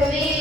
conmigo.